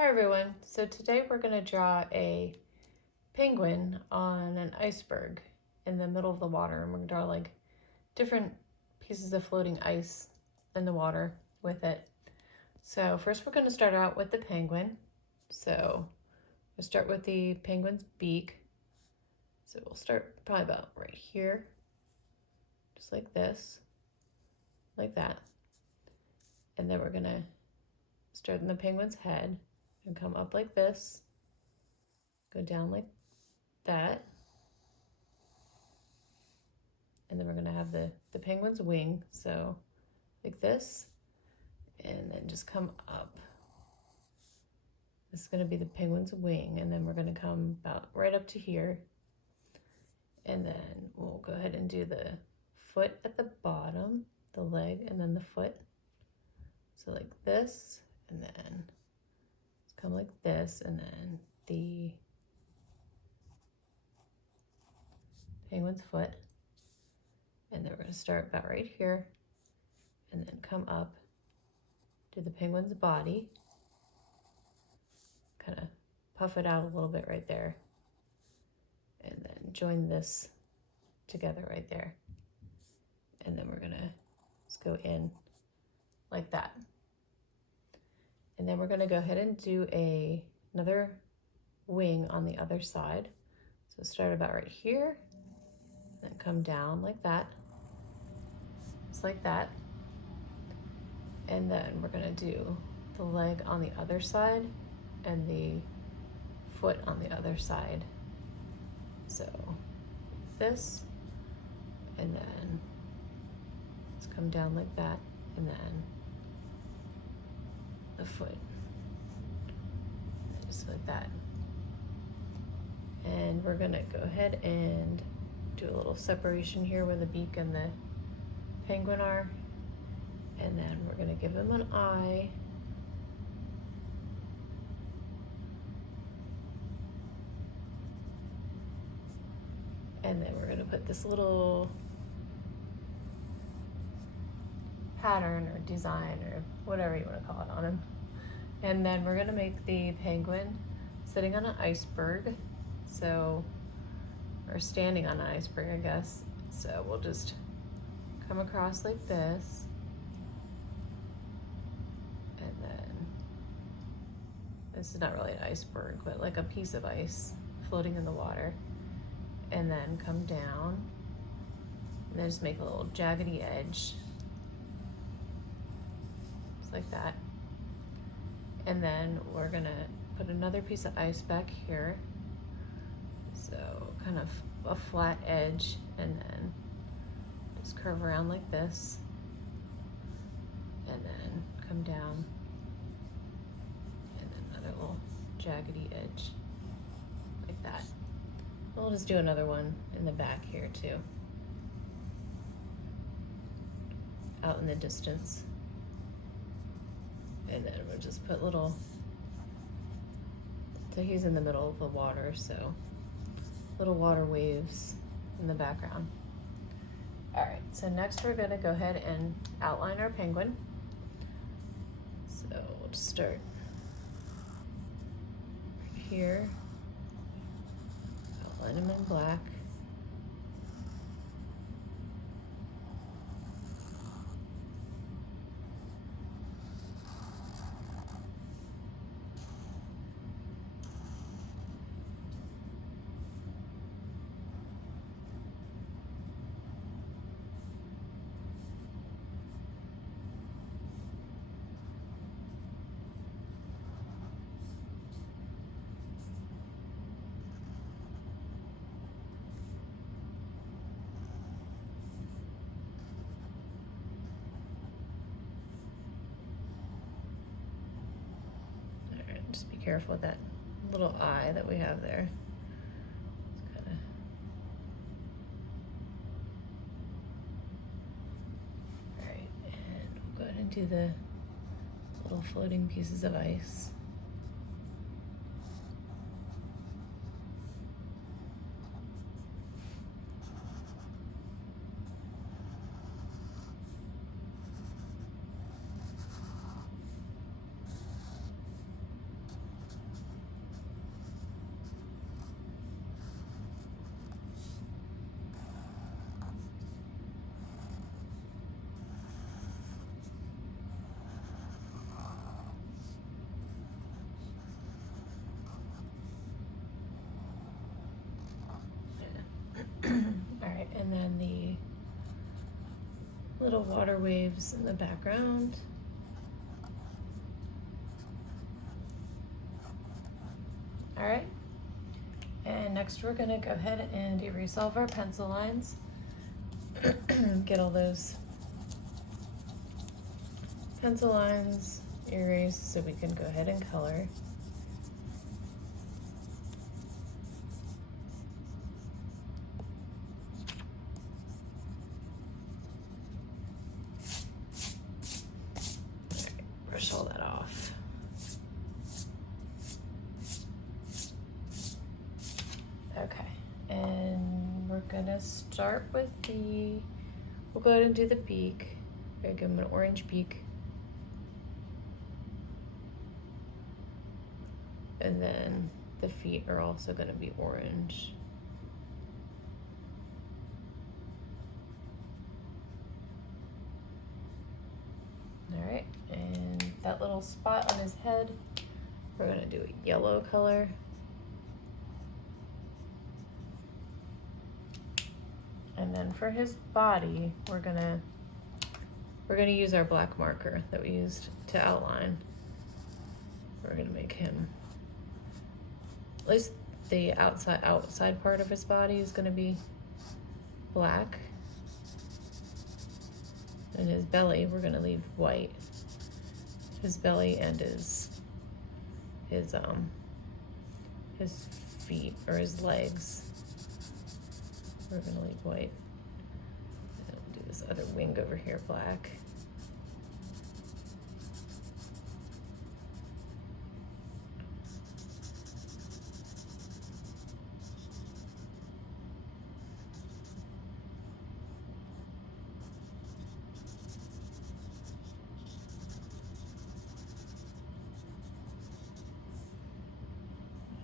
Hi everyone, so today we're going to draw a penguin on an iceberg in the middle of the water, and we're going to draw like different pieces of floating ice in the water with it. So first we're going to start out with the penguin. So we'll start with the penguin's beak. So we'll start probably about right here, just like this, like that. And then we're going to start in the penguin's head and come up like this, go down like that, and then we're going to have the penguin's wing, so like this, and then just come up. This is going to be the penguin's wing, and then we're going to come about right up to here, and then we'll go ahead and do the foot at the bottom, the leg, and then the foot. So like this, and then come like this, and then the penguin's foot, and then we're going to start about right here, and then come up to the penguin's body, kind of puff it out a little bit right there, and then join this together right there, and then we're gonna just go in like that, and then we're gonna go ahead and do another wing on the other side. So start about right here, then come down like that, just like that, and then we're gonna do the leg on the other side and the foot on the other side. So this, and then just come down like that, and then the foot, just like that. And we're gonna go ahead and do a little separation here where the beak and the penguin are, and then we're gonna give him an eye. And then we're gonna put this little pattern or design or whatever you want to call it on him. And then we're gonna make the penguin sitting on an iceberg. So, or standing on an iceberg, I guess. So we'll just come across like this. And then, this is not really an iceberg, but like a piece of ice floating in the water. And then come down, and then just make a little jaggedy edge, just like that. And then we're gonna put another piece of ice back here, so kind of a flat edge, and then just curve around like this, and then come down, and then another little jaggedy edge, like that. We'll just do another one in the back here too, out in the distance. And then we'll just put little, so he's in the middle of the water, so little water waves in the background. All right, so next we're gonna go ahead and outline our penguin. So we'll just start right here. Outline him in black. Just be careful with that little eye that we have there. It's kinda... All right, and we'll go ahead and do the little floating pieces of ice. little water waves in the background. All right. And next we're gonna go ahead and erase all of our pencil lines. Get all those pencil lines erased so we can go ahead and color. All right, brush all that off. Okay, and we're gonna start with we'll go ahead and do the beak. I'm gonna give him an orange beak. And then the feet are also gonna be orange. All right, and that little spot on his head, we're gonna do a yellow color. And then for his body, we're gonna use our black marker that we used to outline. We're gonna make him, at least the outside part of his body is gonna be black. And his belly, we're gonna leave white. His belly and his feet or his legs, we're gonna leave white. And we'll do this other wing over here black.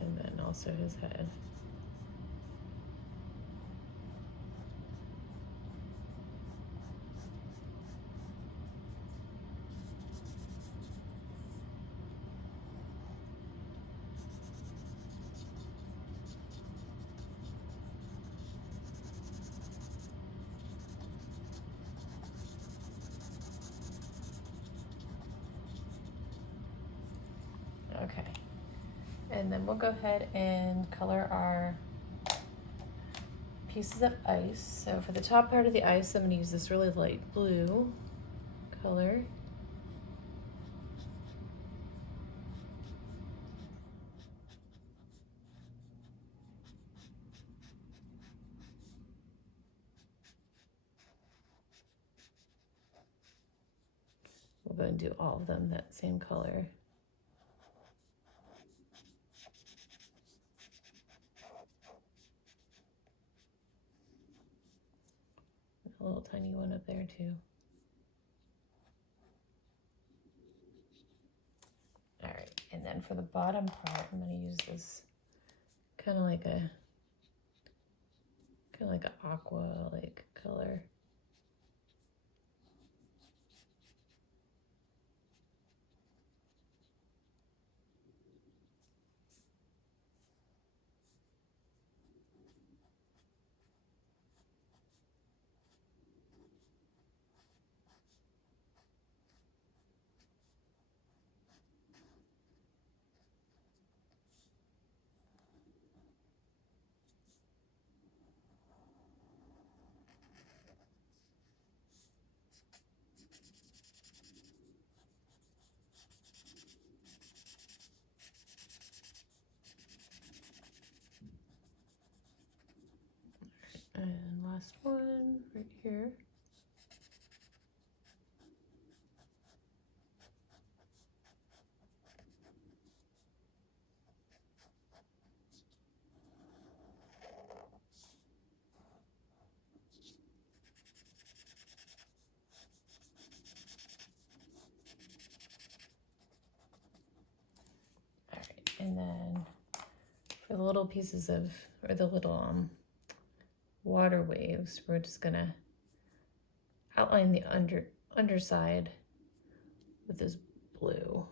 And then also his head. Okay, and then we'll go ahead and color our pieces of ice. So for the top part of the ice, I'm going to use this really light blue color. We'll go and do all of them that same color. A little tiny one up there too. All right, and then for the bottom part, I'm going to use this kind of like an aqua like color. And last one right here. All right, and then for the little pieces of, or the little water waves, we're just gonna outline the underside with this blue.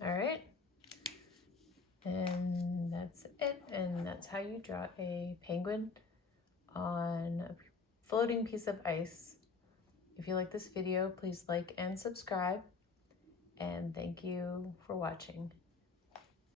All right, and draw a penguin on a floating piece of ice. If you like this video, please like and subscribe, and thank you for watching.